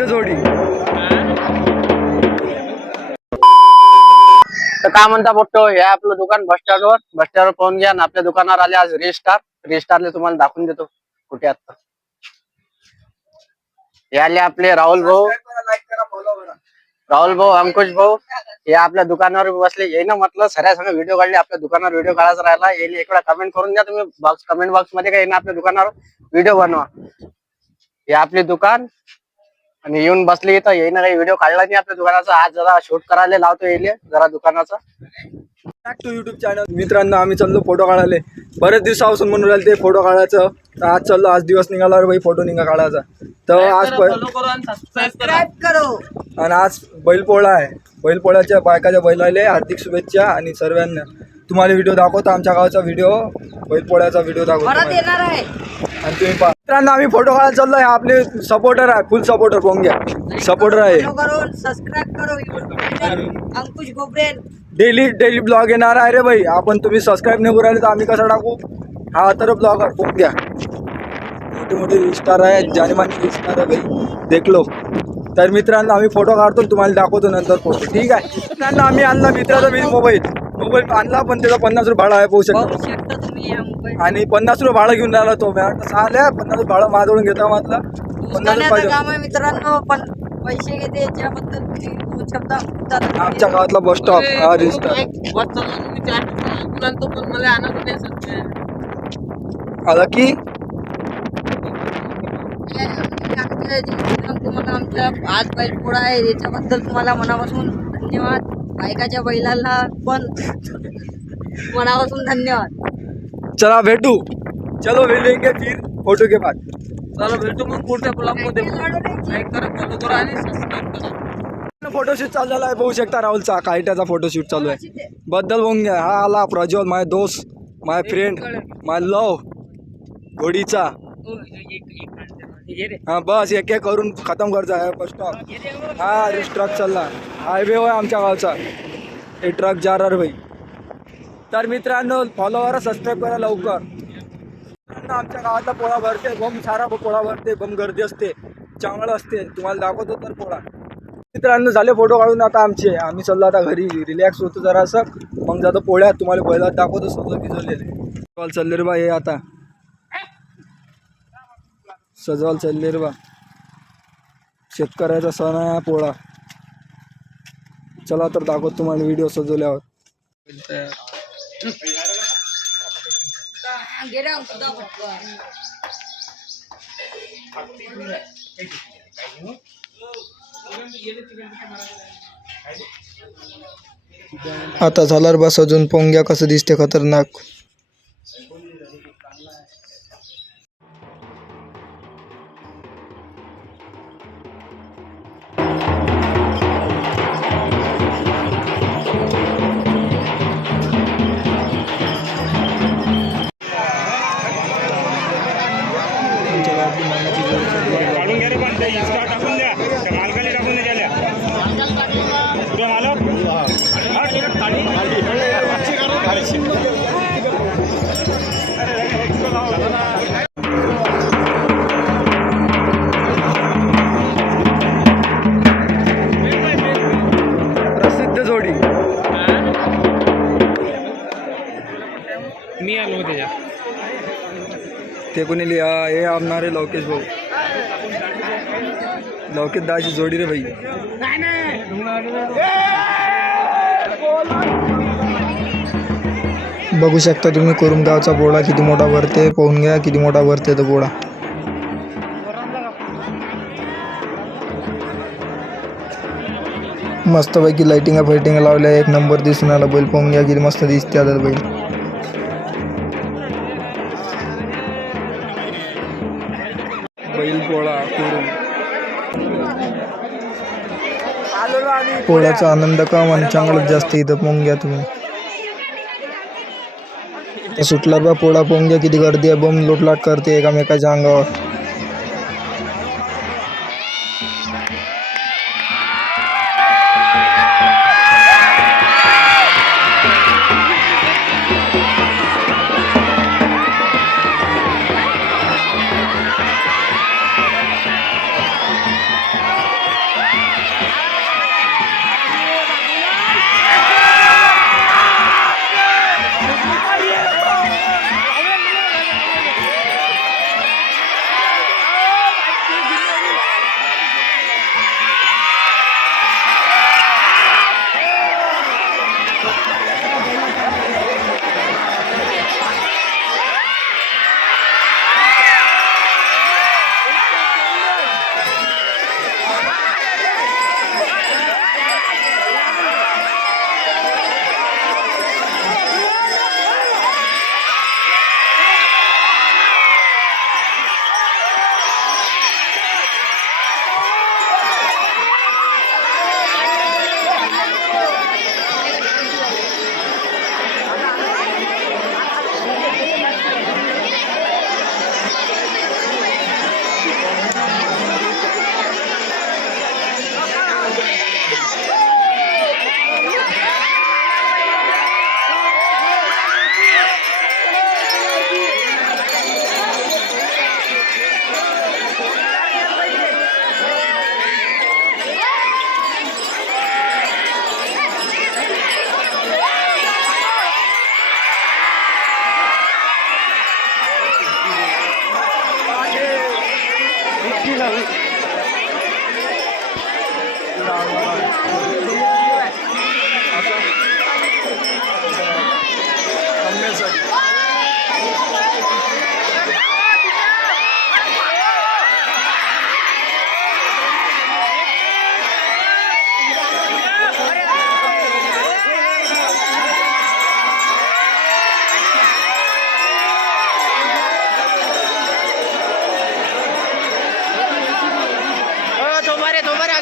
प्रसिद्ध जोडी. तर काय म्हणता पोट्टो हे आपलं दुकान बस स्टँडवर बस स्टँडवर पाहून घ्या आणि आपल्या दुकानावर आले आज रेस्टार रेस्टारले तुम्हाला दाखवून देतो. कुठे आता हे आले आपले राहुल भाऊ. राहुल भाऊ अंकुश भाऊ. हे आपल्या दुकानावर बसले. येईन म्हटलं सऱ्या संग व्हिडिओ काढले. आपल्या दुकानावर व्हिडिओ काढायचा राहिला. येईल एक वेळा कमेंट करून द्या तुम्ही. बॉक्स कमेंट बॉक्समध्ये काय आपल्या दुकानावर. व्हिडिओ बनवा. हे आपले दुकान. आणि येऊन बसले इथं येईन काही व्हिडिओ काढला नाही आपल्या दुकानाचा. आज जरा शूट करायला लावतो येईल जरा दुकानाचा. टू युट्यूब चॅनल मित्रांनो आम्ही चाललो फोटो काढायला. बरेच दिवसापासून म्हणून राहिले ते फोटो काढायचं. तर आज चाललो आज दिवस निघाला रे भाई फोटो निघा काढायचा. तर आज आणि आज बैलपोळा आहे. बैलपोळ्याच्या बायकाच्या बैलाले हार्दिक शुभेच्छा आणि सर्वांना. तुम्हाला व्हिडिओ दाखवतो आमच्या गावाचा व्हिडिओ बैलपोळ्याचा व्हिडिओ दाखवतो मित्रांनो आम्ही फोटो काढायला चाललो आहे आपले सपोर्टर आहे. फुल सपोर्टर पाहून घ्या. सपोर्टर आहे. Ankush Gobare daily daily blog येणार आहे रे भाई. आपण तुम्ही सबस्क्राईब नाही करू राहिले तर आम्ही कसं टाकू? हा तर ब्लॉगर पाहून घ्या. मोठे मोठे स्टार आहे जानेमानी स्टार आहे भाई. देखलो. तर मित्रांनो आम्ही फोटो काढतो तुम्हाला दाखवतो नंतर फोटो ठीक आहे? मित्रांनो आम्ही आणला मित्राचा मी मोबाईल मोबाईल आणला पण त्याचा पन्नास रुपये भाडा आहे पाहू शकता. आणि पन्नास रुपये भाडं घेऊन राहिला तो. चालेल पन्नास रुपये भाडं माझ्याकडून घेता म्हटलं पन्नास मित्रांनो पण पैसे घेते याच्याबद्दल. आमच्या गावातला बस स्टॉप हा आला की? तुम्हाला आमच्या आज बैल पोळा आहे याच्याबद्दल तुम्हाला मनापासून धन्यवाद. बायकाच्या बैलाला पण मनापासून धन्यवाद. चला भेटू चलो मिलेंगे फिर फोटो के बाद चला भेटू मग पुढच्या ब्लॉगमध्ये लाईक करा फॉलो करा आणि सबस्क्राईब करा फोटोशूट चाललेला आहे पाहू शकता राहुलचा कायट्याचा फोटोशूट चालू आहे बद्दल होऊन घ्या हा आला प्रज्वल माय दोस्त माय फ्रेंड माय लव घोडीचा हा बस एक एक करून खतम करायचा आहे बस स्टॉप हा रे ट्रक चालला हायवे आहे आमच्या गावचा हे ट्रक जाणार भाई तर मित्रांनो फॉलोवर सबस्क्राईब करा लवकर. मित्रांनो, आमच्या गावातला पोळा भरते बम सारा पोळा भरते बम गर्दी असते चांगलं असते. तुम्हाला दाखवतो तर पोळा. मित्रांनो झाले फोटो काढून आता आमचे. आम्ही चाललो आता घरी रिलॅक्स होतो जरा असं. मग जातो पोळ्यात तुम्हाला पहिला दाखवतो सजव भिजवलेले. सजवाल चालले रे बा हे आता. सजवाल चालले रे बा. शेतकऱ्याचा सण आहे पोळा. चला तर दाखवत तुम्हाला व्हिडिओ सजवल्यावर. आता झाला बस अजून पोंग्या कसं दिसते खतरनाक. ते कोणी लिहा हे आहे लवकेश भाऊ. लवकेश दहाची जोडी रे भाई. बघू शकता तुम्ही कुरुमगावचा पोळा किती मोठा भरते पाहून घ्या किती मोठा भरते तो पोळा मस्तपैकी लाइटिंग फायटिंग लावल्या एक नंबर दिसून आला बैल. पाहून घ्या किती मस्त दिसते आता बैल. बैल पोळा करून. पोळ्याचा आनंद का आणि चांगलाच जास्त इथं पोंग घ्या तुम्ही? सुटला बा पोळा पोंग घ्या किती गर्दी आहे बम लोटलाट करते एकामेकाच्या अंगावर.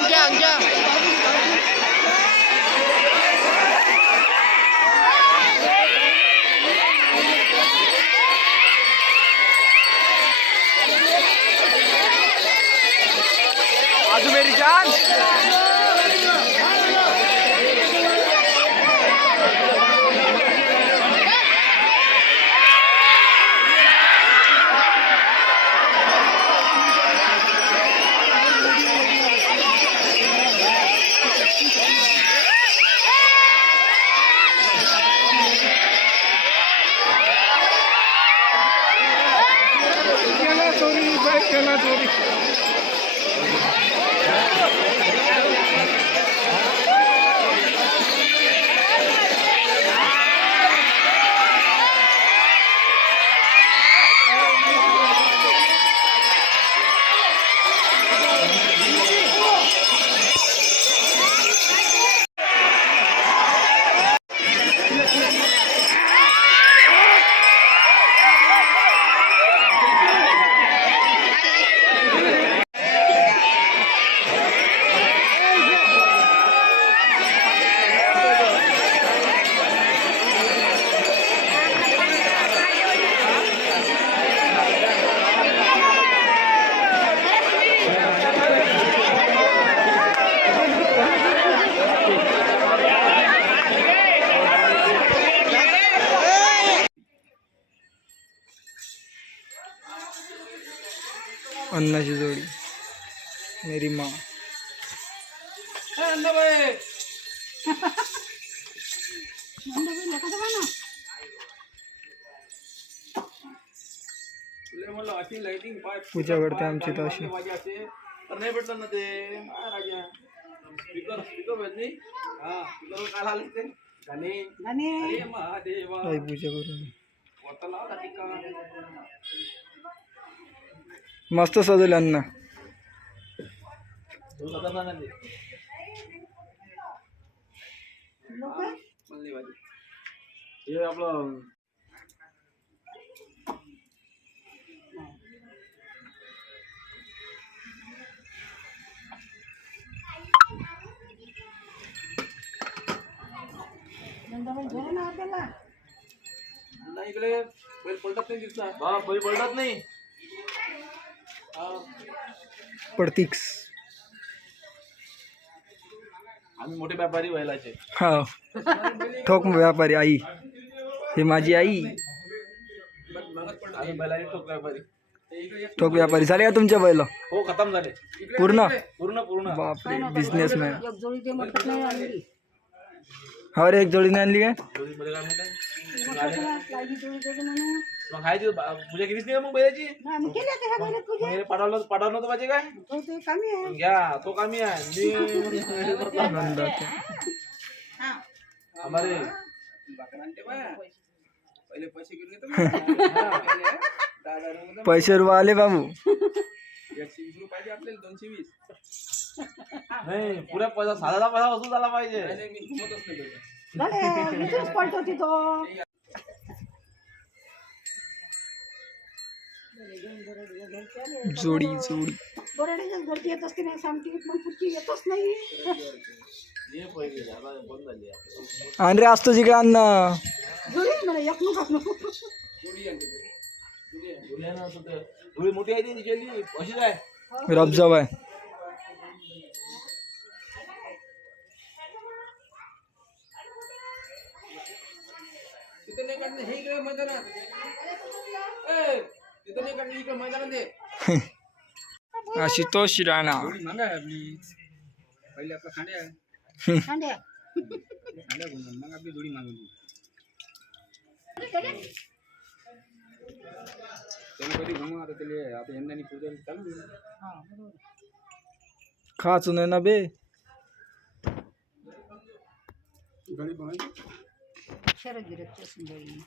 Jangan! চুরি যায় খেলা চুরি मेरी माँ पूजा करते आमची तर अशी नाही भेटलं ना ते हा, राजा स्पीकर स्पीकर भेट नाही हा स्पीकर काल आले ते गाणे अरे महादेवा आई पूजा करून वरता लावा ना टिका. मस्त सजवले अन्न दोन हजार ना नाही. हा, हे आपलं नाही इकडे बैल पलटत नाही दिसला हा. बैल पलटत नाही पडतीक्स. आम्ही मोठे व्यापारी बैलाचे हा. ठोक व्यापारी आई. हे माझी आई. आम्ही बैलाचे ठोक व्यापारी. ठोक व्यापारी. झाले का तुमचे बैल? हो खतम झाले. पूर्ण? पूर्ण पूर्ण. बापरे बिझनेसमॅन एक जोडी म्हटलं हा रे एक जोडी नाही आणली काय? जोडीमध्ये काय म्हणताय? मग खायची पूजा केलीच नाही का मग बैलाची? नाही, आम्ही केली आता ह्या बैलात पूजा. मग हे पाठवलं पाठवलं नव्हतं पाहिजे काय? तो ते कमी आहे. मग घ्या तो कामी आहे. मी पैसे रुपये आले बाबू. नाही पुऱ्या पैसा साधाचा पैसा वसूल झाला पाहिजे. झाले, इथेच पळतो तिथं. जोडी जोडी. बोराड्याच्याच घरची येत असते नाही सांगते पण पुढची येतच नाही. हे. आणि रे असतो जिकडे अन्न. जोडी मला एक नको नको. मोठी आहे ती तिच्याली अशीच आहे रबजाव हे इकडे मैदानात ए, तिथं नाही काढणे इकडे मैदानात ये. आशुतोष राणा मागा आहे आपली पहिले आपला खांडे आहे खांद्या. खांड्या घुमून मग आपली जोडी मागून त्याला कधी घुमू आता त्याला आता यंदानी पूजा चालू आहे. खाच नाही ना बे अक्षर गिरकच्या सुंदरी